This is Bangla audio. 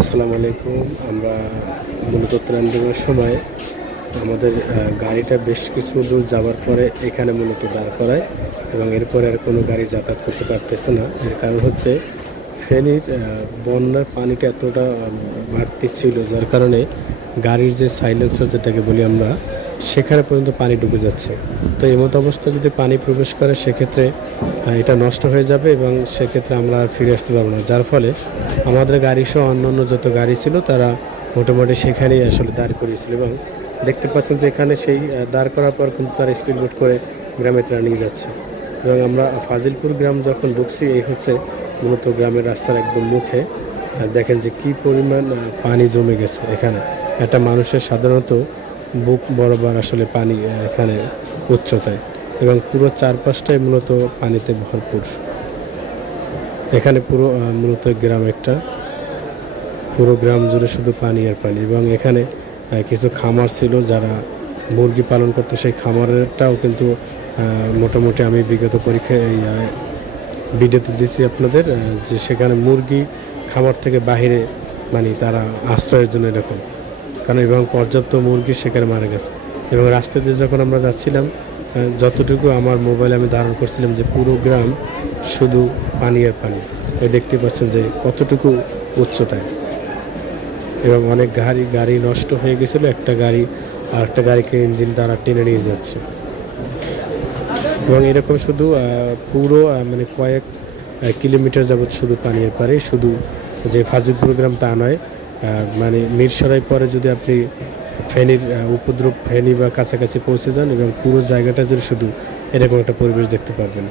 আসসালামু আলাইকুম। আমরা মূলত ত্রাণ দেওয়ার সময় আমাদের গাড়িটা বেশ কিছু দূর যাওয়ার পরে এখানে মূলত দাঁড় করায় এবং এরপরে আর কোনো গাড়ি যাতায়াত করতে পারতেছে না। এর কারণ হচ্ছে ফেনীর বন্যার পানিটা এতটা বাড়তি ছিল যার কারণে গাড়ির যে সাইলেন্সার যেটাকে বলি আমরা, সেখানে পর্যন্ত পানি ঢুকে যাচ্ছে। তো এই মতো অবস্থায় যদি পানি প্রবেশ করে, সেক্ষেত্রে এটা নষ্ট হয়ে যাবে এবং সেক্ষেত্রে আমরা আর ফিরে আসতে পারব না। যার ফলে আমাদের গাড়ি সহ অন্যান্য যত গাড়ি ছিল, তারা মোটামুটি সেখানেই আসলে দাঁড় করিয়েছিল এবং দেখতে পাচ্ছেন যে এখানে সেই দাঁড় করার পর কিন্তু তারা স্পিড বোট করে গ্রামে তারা নিয়ে যাচ্ছে। এবং আমরা ফাজিলপুর গ্রাম যখন ঢুকছি, এই হচ্ছে মূলত গ্রামের রাস্তার একদম মুখে দেখেন যে কি পরিমাণ পানি জমে গেছে এখানে। একটা মানুষের সাধারণত বুক বরাবর আসলে পানি এখানে উচ্চতায়। এবং পুরো চারপাশটাই মূলত পানিতে ভরপুর। এখানে পুরো মূলত গ্রাম একটা। পুরো গ্রাম জুড়ে শুধু পানি আর পানি এবং এখানে কিছু খামার ছিল যারা মুরগি পালন করতো। সেই খামারেরটাও কিন্তু মোটামুটি আমি বিগত পরীক্ষায় ভিডিওতে দিচ্ছি আপনাদের যে সেখানে মুরগি খামার থেকে বাহিরে মানে তারা আশ্রয়ের জন্য এরকম। কারণ এবং পর্যাপ্ত মুরগি সেখানে মারা গেছে। এবং রাস্তাতে যখন আমরা যাচ্ছিলাম যতটুকু আমার মোবাইলে আমি ধারণ করছিলাম যে পুরো গ্রাম শুধু পানি আর পানি এই দেখতে পাচ্ছেন যে কতটুকু উচ্চতায়। এবং অনেক গাড়ি গাড়ি নষ্ট হয়ে গেছিল, একটা গাড়ি আর একটা গাড়িকে ইঞ্জিন দ্বারা টেনে নিয়ে যাচ্ছে। এবং এরকম শুধু পুরো মানে কয়েক কিলোমিটার যাবত শুধু পানির পারে শুধু যে ফাজিলপুর গ্রাম তা নয় মানে মিরসরাই পরে যদি আপনি ফেনীর উপদ্রব ফেনি বা কাছাকাছি পৌঁছে যান এবং পুরো জায়গাটা জুড়ে শুধু এরকম একটা পরিবেশ দেখতে পারবেন।